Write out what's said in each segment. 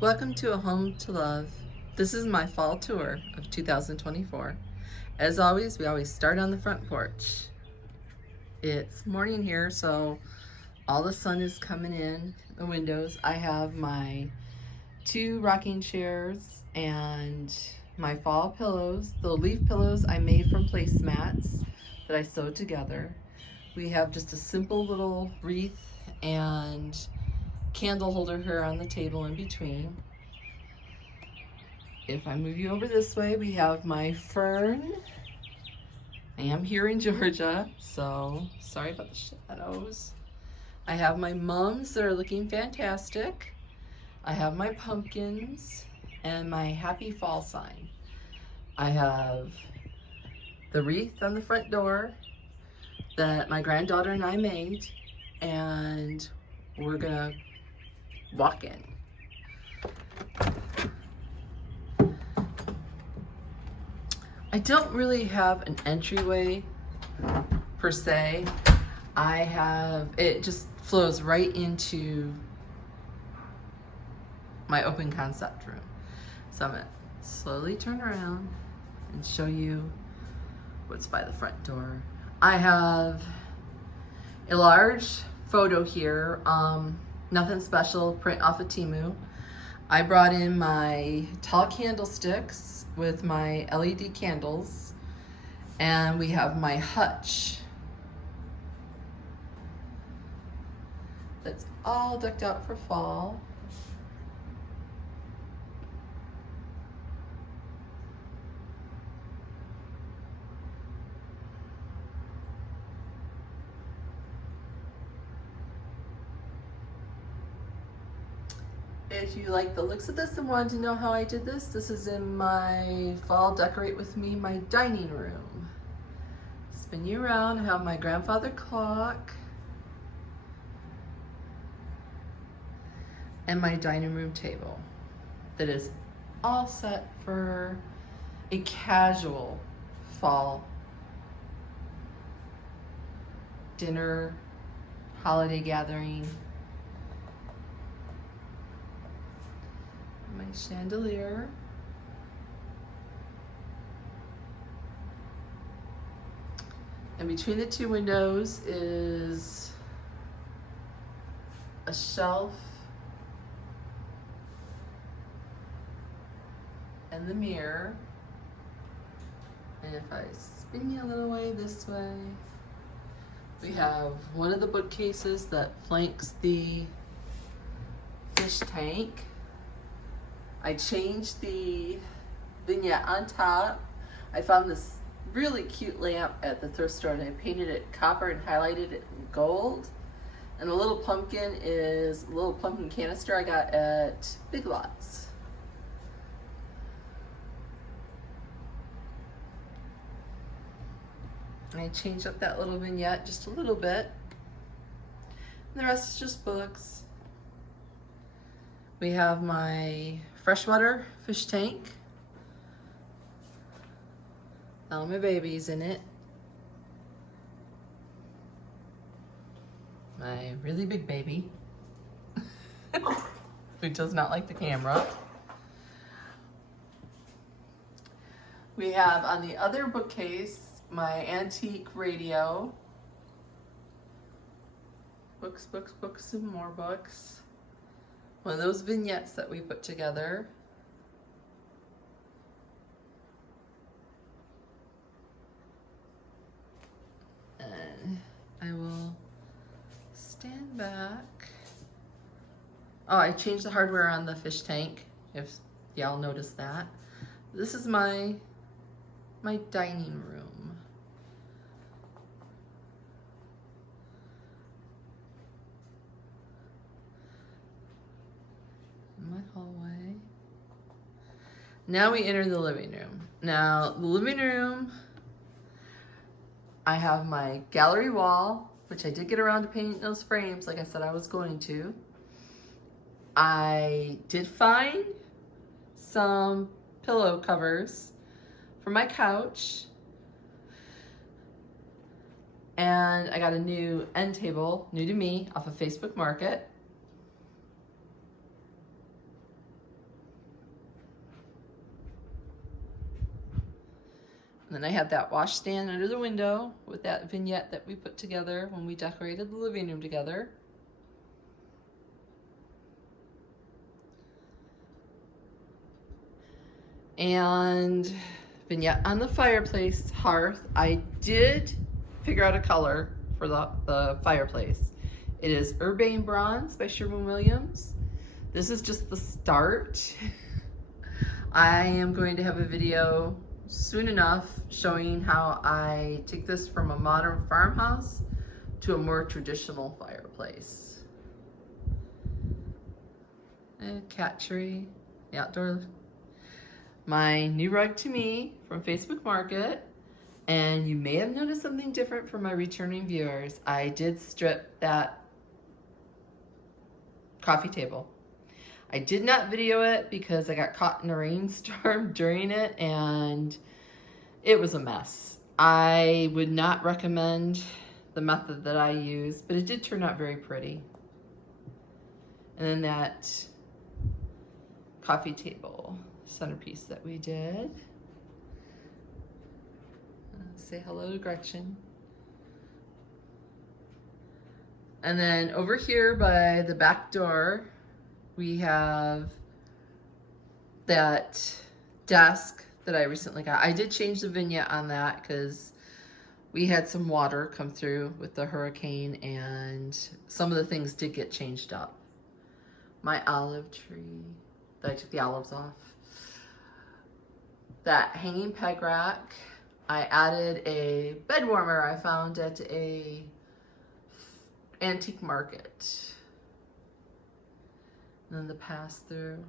Welcome to A Home to Love. This is my fall tour of 2024. As always, we always start on the front porch. It's morning here, so all the sun is coming in the windows. I have my 2 rocking chairs and my fall pillows. The leaf pillows I made from placemats that I sewed together. We have just a simple little wreath and candle holder here on the table in between. If I move you over this way, we have my fern. I am here in Georgia, so sorry about the shadows. I have my mums that are looking fantastic. I have my pumpkins and my happy fall sign. I have the wreath on the front door that my granddaughter and I made, and we're gonna walk in. I don't really have an entryway per se. It just flows right into my open concept room. So I'm gonna slowly turn around and show you what's by the front door. I have a large photo here, nothing special, print off of Temu. I brought in my tall candlesticks with my LED candles, and we have my hutch that's all decked out for fall. If you like the looks of this and wanted to know how I did this, this is in my fall decorate with me, my dining room. Spin you around, I have my grandfather clock and my dining room table that is all set for a casual fall dinner, holiday gathering. My chandelier. And between the 2 windows is a shelf and the mirror. And if I spin you a little way this way, we have one of the bookcases that flanks the fish tank. I changed the vignette on top. I found this really cute lamp at the thrift store and I painted it copper and highlighted it in gold. And the little pumpkin is a little pumpkin canister I got at Big Lots. And I changed up that little vignette just a little bit. And the rest is just books. We have my freshwater fish tank. All my babies in it. My really big baby, who does not like the camera. We have on the other bookcase my antique radio. Books, books, books, and more books. One of those vignettes that we put together. And I will stand back. Oh, I changed the hardware on the fish tank, if y'all noticed that. This is my dining room. My hallway. Now we enter the living room. Now, the living room, I have my gallery wall, which I did get around to painting those frames like I said I was going to. I did find some pillow covers for my couch. And I got a new end table, new to me, off of Facebook Market. And then I have that washstand under the window with that vignette that we put together when we decorated the living room together. And vignette on the fireplace hearth. I did figure out a color for the fireplace. It is Urbane Bronze by Sherwin-Williams. This is just the start. I am going to have a video soon enough showing how I take this from a modern farmhouse to a more traditional fireplace. A cat tree, the outdoor. My new rug to me from Facebook Market. And you may have noticed something different from my returning viewers. I did strip that coffee table. I did not video it because I got caught in a rainstorm during it and it was a mess. I would not recommend the method that I used, but it did turn out very pretty. And then that coffee table centerpiece that we did. Say hello to Gretchen. And then over here by the back door, we have that desk that I recently got. I did change the vignette on that because we had some water come through with the hurricane and some of the things did get changed up. My olive tree that I took the olives off. That hanging peg rack. I added a bed warmer I found at a antique market. And then the pass through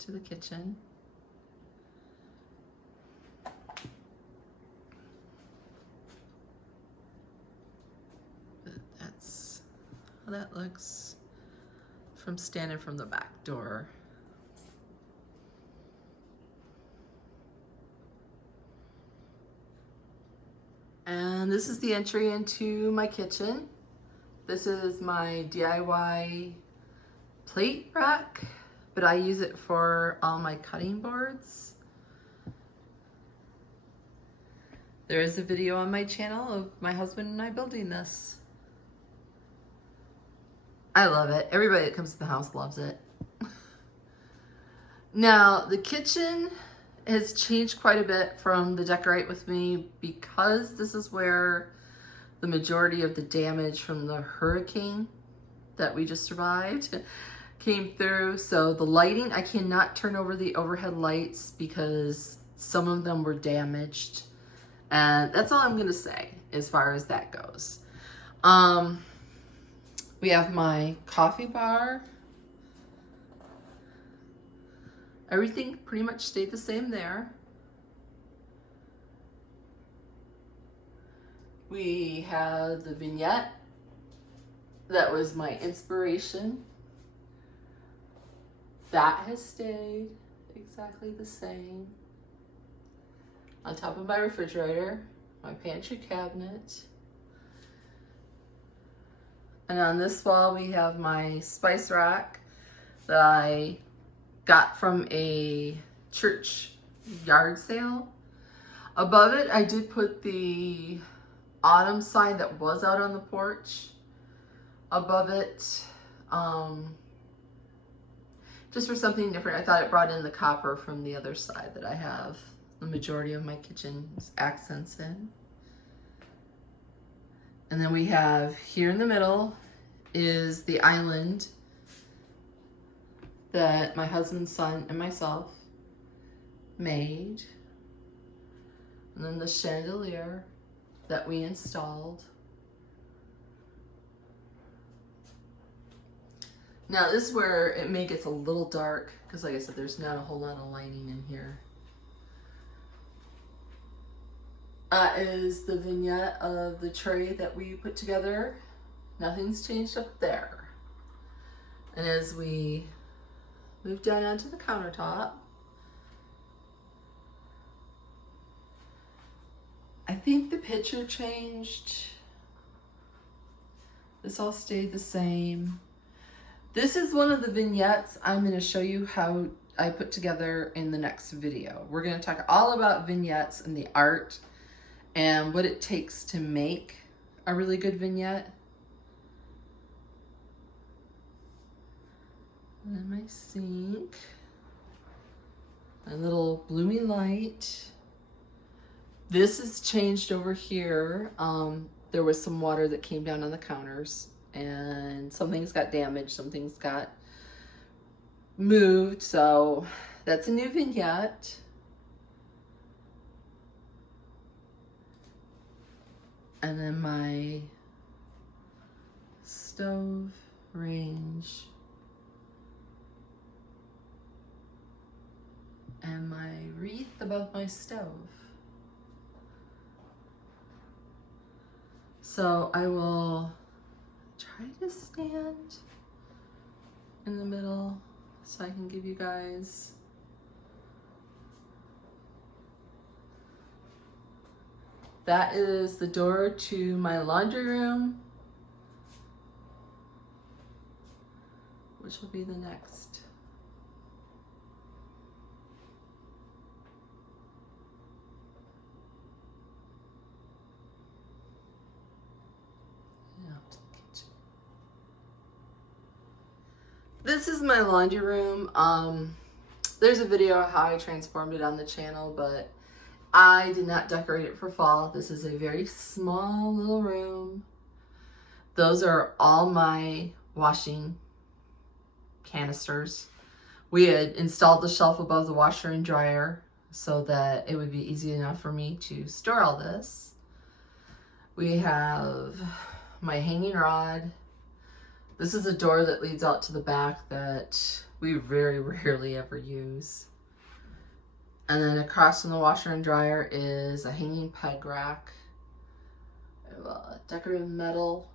to the kitchen. That's how that looks from standing from the back door. And this is the entry into my kitchen. This is my DIY plate rack, but I use it for all my cutting boards. There is a video on my channel of my husband and I building this. I love it. Everybody that comes to the house loves it. Now, the kitchen has changed quite a bit from the Decorate With Me because this is where the majority of the damage from the hurricane that we just survived came through. So the lighting, I cannot turn over the overhead lights because some of them were damaged. And that's all I'm gonna say as far as that goes. We have my coffee bar. Everything pretty much stayed the same there. We have the vignette. That was my inspiration. That has stayed exactly the same. On top of my refrigerator, my pantry cabinet. And on this wall we have my spice rack that I got from a church yard sale. Above it, I did put the autumn sign that was out on the porch. Above it, just for something different. I thought it brought in the copper from the other side that I have the majority of my kitchen's accents in. And then we have here in the middle is the island that my husband's son and myself made. And then the chandelier that we installed. Now this is where it may get a little dark because like I said, there's not a whole lot of lighting in here. Is the vignette of the tray that we put together. Nothing's changed up there. And as we move down onto the countertop, I think the picture changed. This all stayed the same. This is one of the vignettes I'm going to show you how I put together in the next video. We're going to talk all about vignettes and the art and what it takes to make a really good vignette. And then my sink, my little blooming light. This is changed over here. There was some water that came down on the counters, and some things got damaged, some things got moved, so that's a new vignette. And then my stove range and my wreath above my stove. So I will try to stand in the middle so I can give you guys that is the door to my laundry room, which will be the next. This is my laundry room. There's a video of how I transformed it on the channel, but I did not decorate it for fall. This is a very small little room. Those are all my washing canisters. We had installed the shelf above the washer and dryer so that it would be easy enough for me to store all this. We have my hanging rod. This is a door that leads out to the back that we very rarely ever use. And then across from the washer and dryer is a hanging peg rack. I have a decorative metal.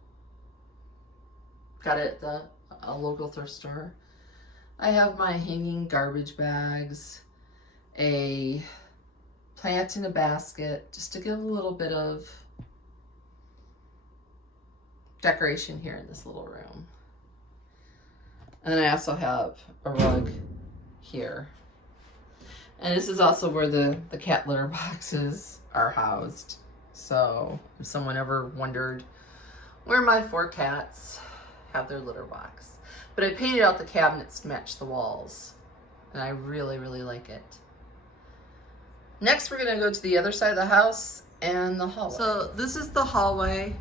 Got it at a local thrift store. I have my hanging garbage bags, a plant in a basket, just to give a little bit of decoration here in this little room. And then I also have a rug here. And this is also where the cat litter boxes are housed. So if someone ever wondered where my 4 cats have their litter box. But I painted out the cabinets to match the walls. And I really, really like it. Next, we're gonna go to the other side of the house and the hallway. So this is the hallway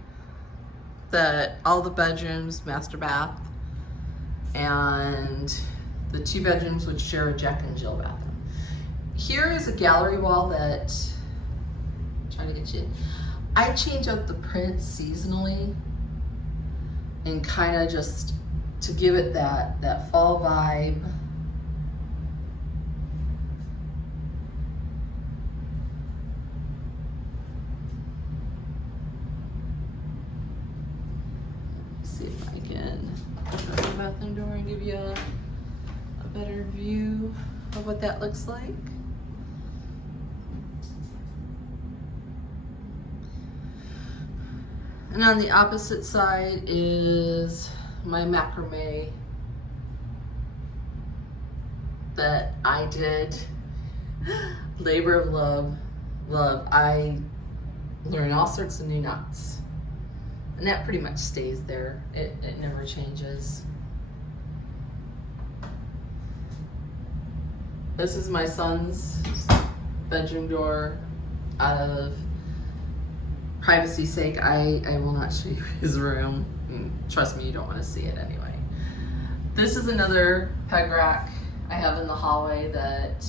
that all the bedrooms, master bath, and the 2 bedrooms would share a Jack and Jill bathroom. Here is a gallery wall that, trying to get you, I change up the prints seasonally and kind of just to give it that fall vibe. See if I can open the bathroom door and give you a better view of what that looks like. And on the opposite side is my macrame that I did. Labor of love. I learn all sorts of new knots. And that pretty much stays there. It never changes. This is my son's bedroom door. Out of privacy's sake, I will not show you his room. Trust me, you don't want to see it anyway. This is another peg rack I have in the hallway that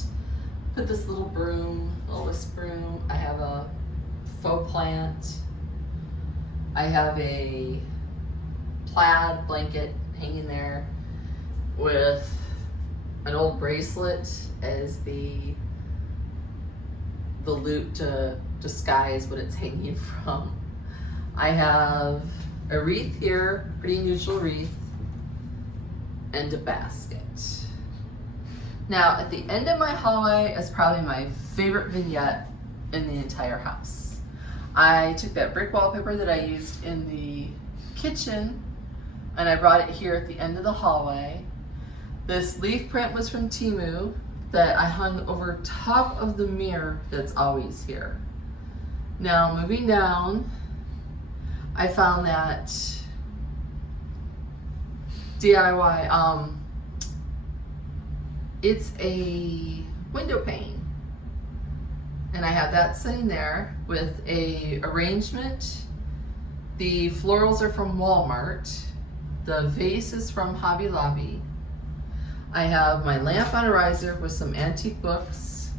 put this little broom, little wisp broom. I have a faux plant. I have a plaid blanket hanging there with an old bracelet as the loop to disguise what it's hanging from. I have a wreath here, pretty unusual wreath, and a basket. Now, at the end of my hallway is probably my favorite vignette in the entire house. I took that brick wallpaper that I used in the kitchen and I brought it here at the end of the hallway. This leaf print was from Temu that I hung over top of the mirror that's always here. Now moving down, I found that DIY, it's a window pane. And I have that sitting there with a arrangement. The florals are from Walmart. The vase is from Hobby Lobby. I have my lamp on a riser with some antique books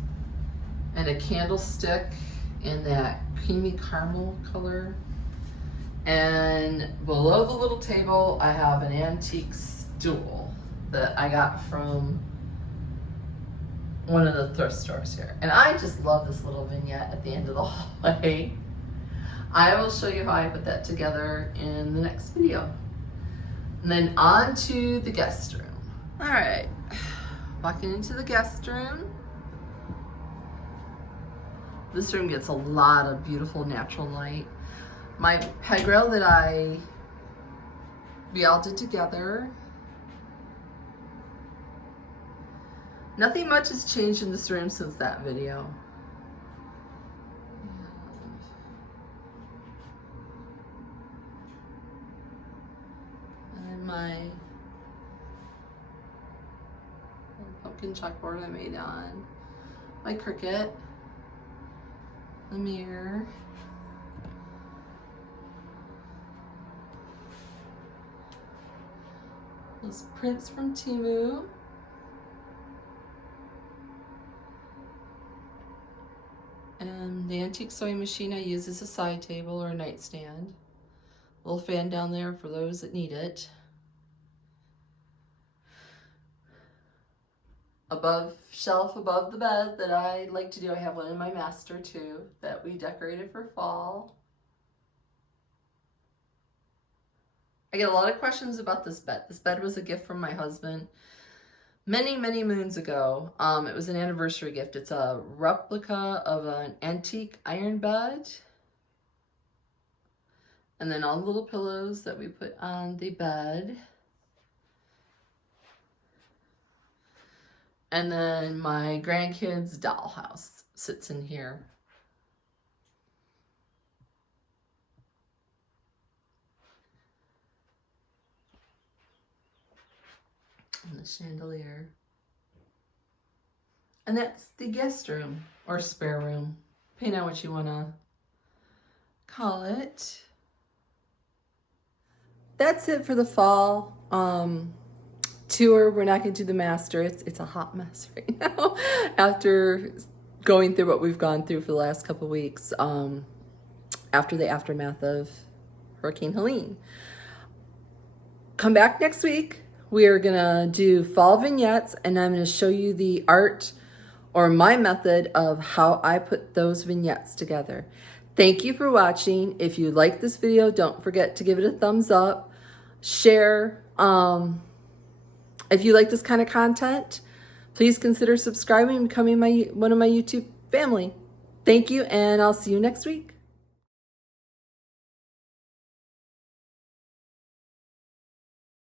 and a candlestick in that creamy caramel color. And below the little table, I have an antique stool that I got from one of the thrift stores here. And I just love this little vignette at the end of the hallway. I will show you how I put that together in the next video. And then on to the guest room. All right, walking into the guest room. This room gets a lot of beautiful natural light. My peg rail that we all did together. Nothing much has changed in this room since that video. And my pumpkin chalkboard I made on. My Cricut. The mirror. Those prints from Temu. And the antique sewing machine I use as a side table or a nightstand. Little fan down there for those that need it. Shelf above the bed that I like to do. I have one in my master too that we decorated for fall. I get a lot of questions about this bed. This bed was a gift from my husband many, many moons ago. It was an anniversary gift. It's a replica of an antique iron bed. And then all the little pillows that we put on the bed. And then my grandkids' dollhouse sits in here. And the chandelier. And that's the guest room or spare room. Depending on what you want to call it. That's it for the fall tour. We're not going to do the master. It's a hot mess right now after going through what we've gone through for the last couple of weeks after the aftermath of Hurricane Helene. Come back next week. We are gonna do fall vignettes, and I'm gonna show you the art or my method of how I put those vignettes together. Thank you for watching. If you like this video, don't forget to give it a thumbs up, share. If you like this kind of content, please consider subscribing and becoming one of my YouTube family. Thank you, and I'll see you next week.